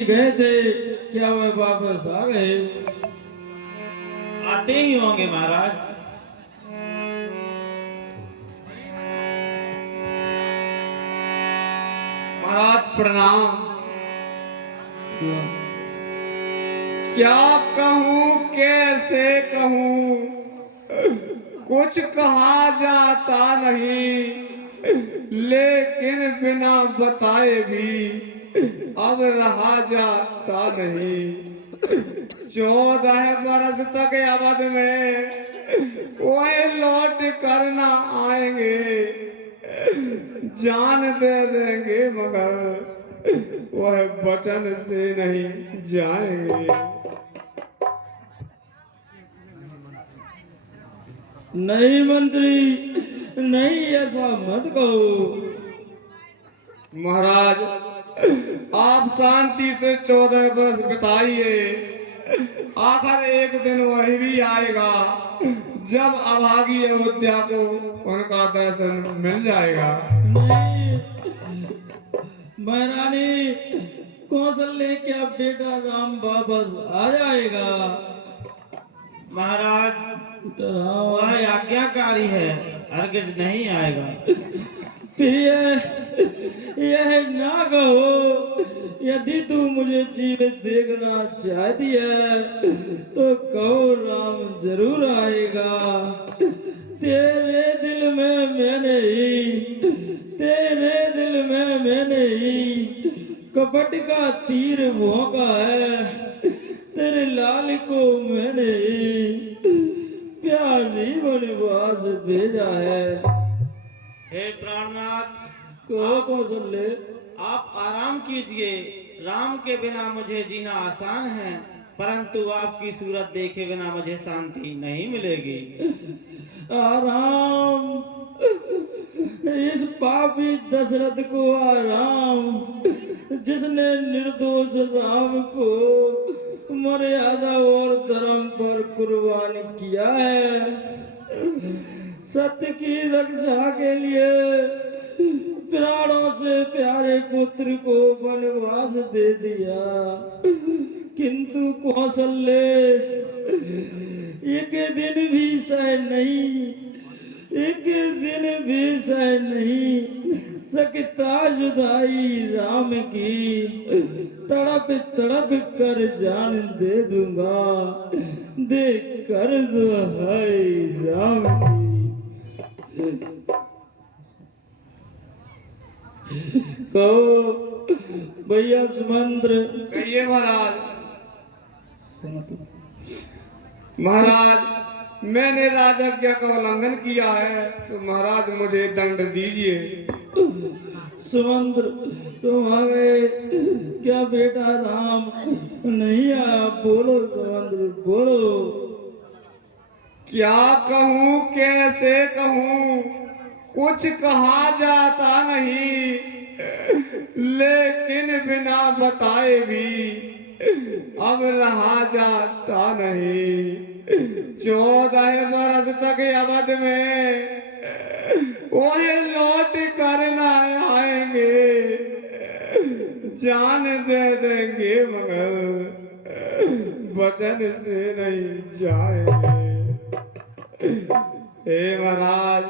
गए थे, क्या वह वापस आ गए? आते ही होंगे महाराज। महाराज प्रणाम। हाँ। क्या कहूँ कैसे कहूँ, कुछ कहा जाता नहीं, लेकिन बिना बताए भी अब रहा जाता नहीं। 14 बरस तक अवध में वही लौट कर ना आएंगे, जान दे देंगे मगर वह वचन से नहीं जाएंगे। नहीं मंत्री, नहीं ऐसा मत कहो। महाराज आप शांति से 14 वर्ष बिताइए, आखिर एक दिन वही भी आएगा जब अभागी अयोध्या को उनका दर्शन मिल जाएगा। नहीं महारानी, कौशल्य क्या बेटा राम वापस आ जाएगा? महाराज राम वह आज्ञाकारी है, हरगिज नहीं आएगा। फिर यह ना कहो, यदि तू मुझे जीवित देखना चाहती है तो कहो, राम जरूर आएगा। तेरे दिल में मैंने ही, तेरे दिल में मैंने ही कपट का तीर भोंका है। तेरे लाल को मैंने ही प्यारी वनवास भेजा है। हे प्राणनाथ, कौशल्य, आप आराम कीजिए। राम के बिना मुझे जीना आसान है, परंतु आपकी सूरत देखे बिना मुझे शांति नहीं मिलेगी। आराम, इस पापी दशरथ को आराम, जिसने निर्दोष राम को मर्यादा और धर्म पर कुर्बान किया है। सत्य की रक्षा के लिए प्राणों से प्यारे पुत्र को वनवास दे दिया, किंतु कौशल्य एक दिन भी सह नहीं, एक दिन भी सह नहीं सकता जुदाई राम की। तड़प तड़प कर जान दे दूंगा, देख कर दुहाई राम की। कहो भैया सुमंत्र। कहिए महाराज। महाराज मैंने राजज्ञा का उल्लंघन किया है तो महाराज मुझे दंड दीजिए। सुमंत्र तुम आ गए, क्या बेटा राम नहीं आया? बोलो सुमंत्र, बोलो। क्या कहूँ कैसे कहूँ, कुछ कहा जाता नहीं, लेकिन बिना बताए भी अब रहा जाता नहीं। 14 बरस तक अवध में वही लौट कर ना आएंगे, जान दे देंगे मगर वचन से नहीं जाएंगे। हे महाराज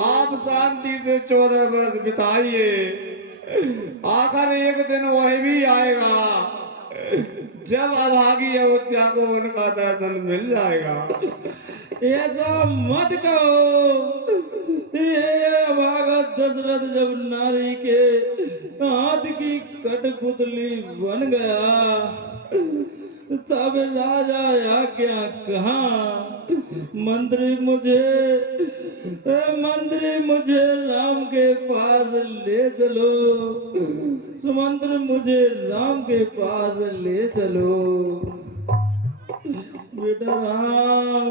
आप शांति से 14 वर्ष बिताइए, आखिर एक दिन वही भी आएगा जब अभागी अयोध्या को उनका दर्शन मिल जाएगा। ऐसा मत कहो, ये अभागा दशरथ जब नारी के हाथ की कठपुतली बन गया तब राजा आज्ञा कहाँ? मंत्री मुझे राम के पास ले चलो, सुमंत्र मुझे राम के पास ले चलो। बेटा राम,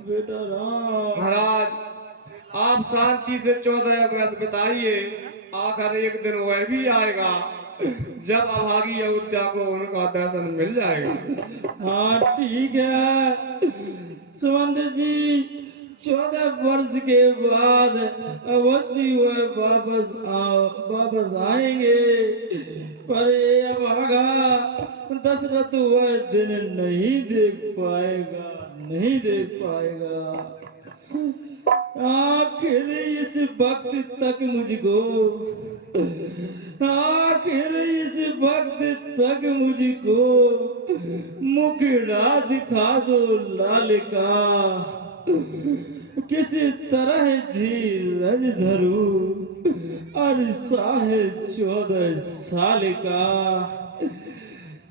बेटा राम। महाराज आप शांति से 14 वर्ष बिताइए, आखिर एक दिन वह भी आएगा जब अभागी अयोध्या को उनका दर्शन मिल जाएगा। हाँ ठीक है सुमंत्र जी, 14 वर्ष के बाद अवश्य वह वापस आएंगे, पर ये अभागा दशरथ वह दिन नहीं देख पाएगा। आखिर इस वक्त तक मुझको मुखड़ा दिखा दो लाल का, किस तरह धीरज धरूं अरसा है 14 साल का।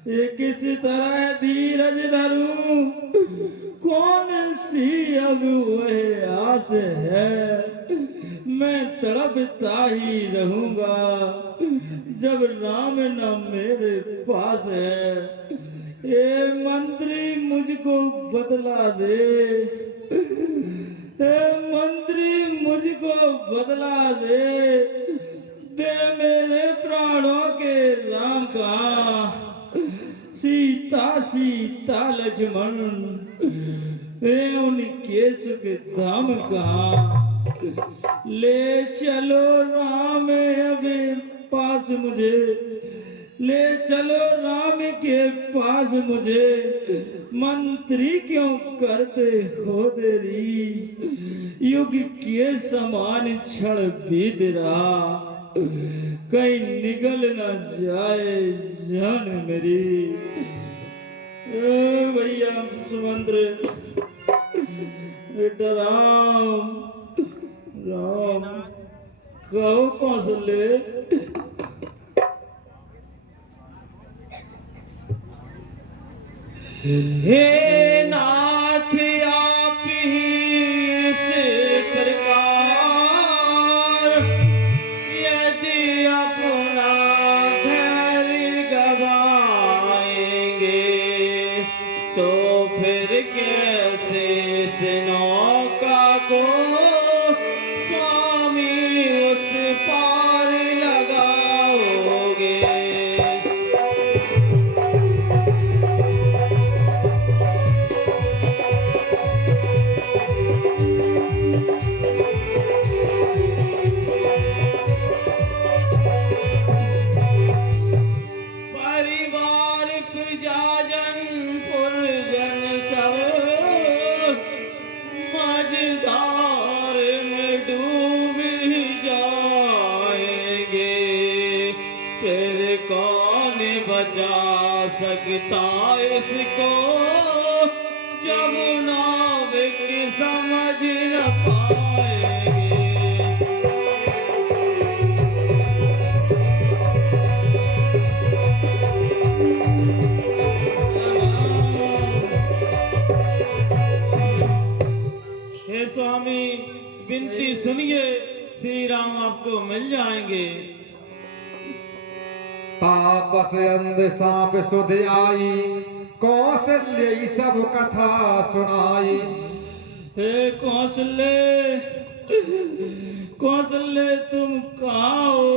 ये किस तरह धीरज धरूं, कौन सी अब वह आस है, मैं तड़पता ही रहूंगा जब राम न मेरे पास है। ये मंत्री मुझको बदला दे, दे मेरे प्राणों के राम का, सीता लक्ष्मण उनके सुख धाम कहाँ। ले चलो राम के पास मुझे, मंत्री क्यों करते हो देरी, युग के समान क्षण बीत रहा, कहीं निकल न जाए जान मेरी। भैया सुमंत्र बेटा राम कहो कौशल्य। हे नाथ आप ही इस प्रकार, यदि अपना धैर्य गवाएंगे तो फिर कैसे इस नौका को स्वामी उस पार लगाओगे। बचा सकता इसको जब नाविक समझ न पाएंगे। हे स्वामी विनती सुनिए, श्री राम आपको मिल जाएंगे। तापस अंध सांप सुध आई, कौशल्य सब कथा सुनाई। हे कौशल्य तुम कहाँ हो,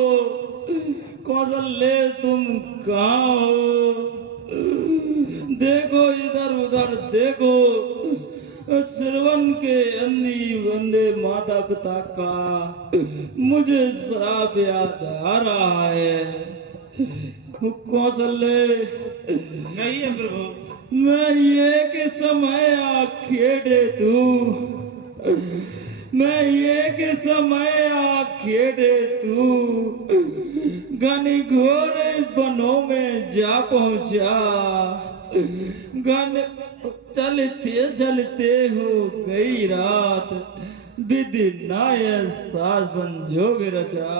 देखो इधर उधर देखो, श्रवण के अन्नी वंदे माता पिता का मुझे श्राप याद आ रहा है। कौशल्य कहिए प्रभु। मैं एक समय आखेड़े तू घनघोर वनों में जा पहुंचा, चलते चलते हो गई रात, विधि नायक सा संजोग रचा।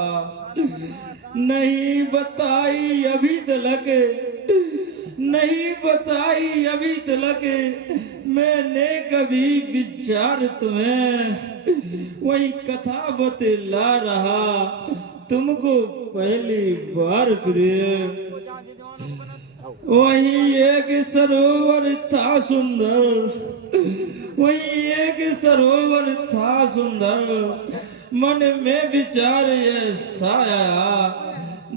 नहीं बताई अभी तलक मैंने कभी विचार तुम्हें, वही कथा बतला रहा तुमको पहली बार प्रिय। वही एक सरोवर था सुंदर, मन में विचार ये साया,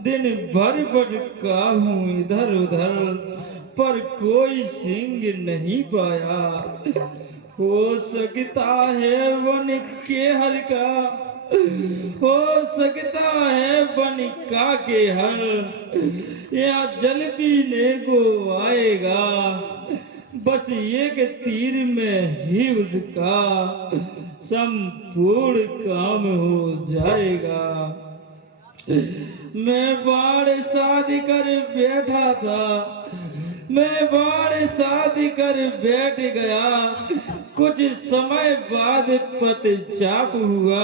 दिन भर भटका हूँ इधर उधर, पर कोई सिंह नहीं पाया। हो सकता है वन के हर का, हो सकता है वन का के हर, या जल पीने को आएगा, बस एक तीर में ही उसका संपूर्ण काम हो जाएगा। मैं बाढ़ शाद कर बैठा था, मैं बाढ़ शाद कर बैठ गया, कुछ समय बाद पतझाप हुआ,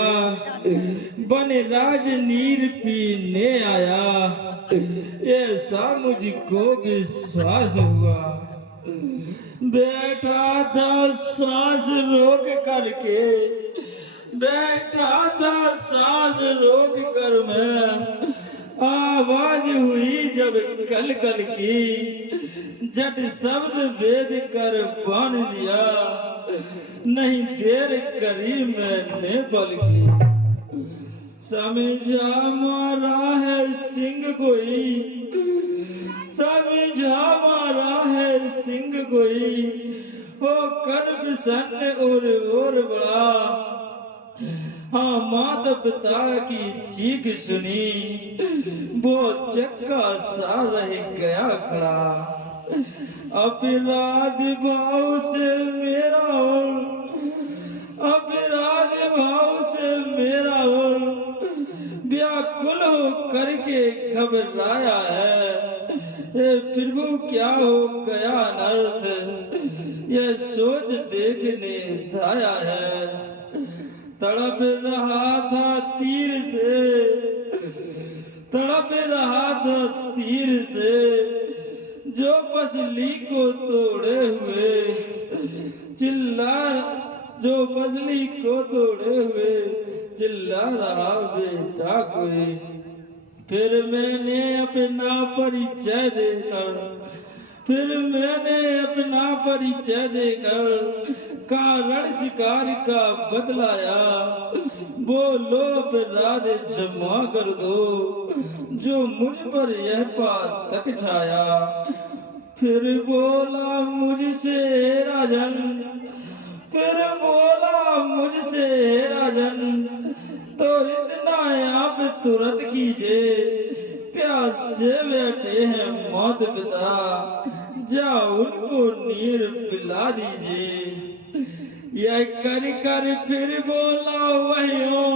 बनराज नीर पीने आया, ऐसा मुझको विश्वास हुआ। बैठा था सांस रोक करके, बैठा था सांस रोक कर मैं, आवाज हुई जब कल कल की, जट शब्द वेद कर बांध दिया, नहीं देर करी मैंने बल की। समझा मारा है सिंह कोई, समझा मारा है सिंह कोई, हो कर प्रसन्न और बड़ा, हाँ माता पिता की चीख सुनी, वो चक्का सा रह गया खड़ा। अपराध भाव से मेरा और, अपराध भाव से मेरा और, व्याकुल हो करके घबराया है, ये प्रभु क्या हो गया अनर्थ, ये सोच देखने धाया है। तड़प रहा था तीर से, तड़प रहा था तीर से, जो पसली को तोड़े हुए, चिल्ला, जो पसली को तोड़े हुए चिल्ला रहा बेटा कोई। फिर मैंने अपना परिचय देकर, फिर मैंने अपना परिचय देकर कारण शिकार का बदलाया, बोलो अपराध क्षमा कर दो, जो मुझ पर यह पातक छाया। फिर बोला मुझसे राजन, फिर बोला मुझसे राजन, तो इतना आप तुरंत कीजिए, प्यास से बैठे हैं माता पिता, जाओ उनको नीर पिला दीजिए। यह कर फिर बोला वहियो,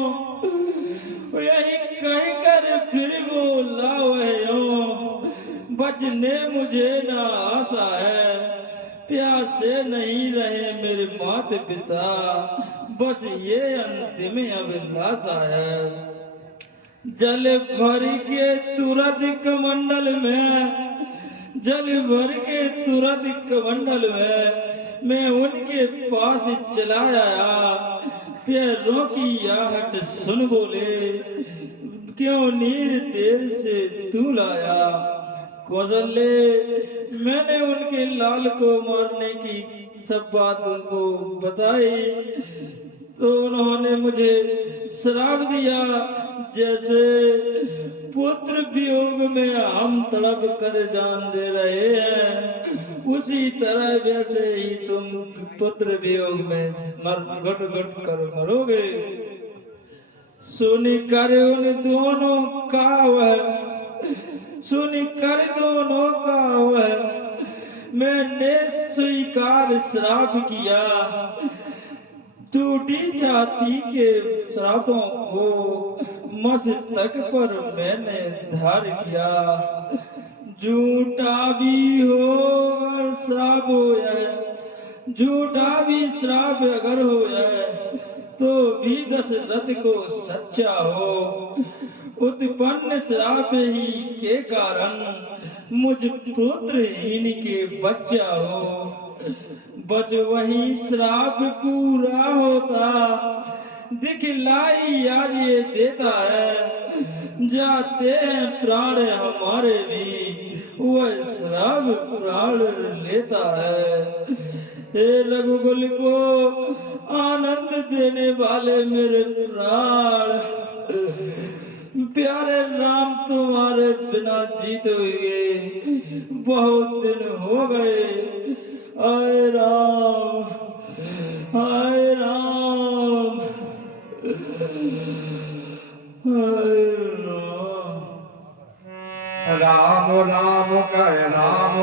यही कह कर फिर बोला वहियो, बचने मुझे ना आशा है, प्यासे नहीं रहे मेरे माता पिता, बस ये अंतिम अभिलाषा है। जल भर के तुरंत कमंडल में, जल भर के तुरंत कमंडल में मैं उनके पास चला आया, पैरों की आहट सुन बोले, क्यों नीर देर से तू लाया। कौशल्य, मैंने उनके लाल को मारने की सब बात उनको बताई, तो उन्होंने मुझे श्राप दिया, जैसे पुत्र वियोग में हम तड़प कर जान दे रहे हैं, उसी तरह वैसे ही तुम पुत्र वियोग में मर घट घट कर मरोगे। सुनकर उन दोनों का वह, सुनकर दोनों का वह, मैंने स्वीकार श्राप किया, टूटी छाती के श्रापों को मस्तक पर मैंने धार किया। झूठा भी हो अगर श्राप हो जाए, झूठा भी श्राप अगर हो जाए, तो भी दशरथ को सच्चा हो। उत्पन्न श्राप ही के कारण मुझ पुत्रहीन के बच्चा हो। बस वही श्राप पूरा होता, दिखलाई आज ये देता है, जाते हैं प्राण हमारे भी, वह श्राप प्राण लेता है। हे रघुकुल को आनंद देने वाले मेरे प्राण, प्यारे राम तुम्हारे बिना जीते हुए बहुत दिन हो गए। आए राम हाय राम, हाय राम। राम राम कह राम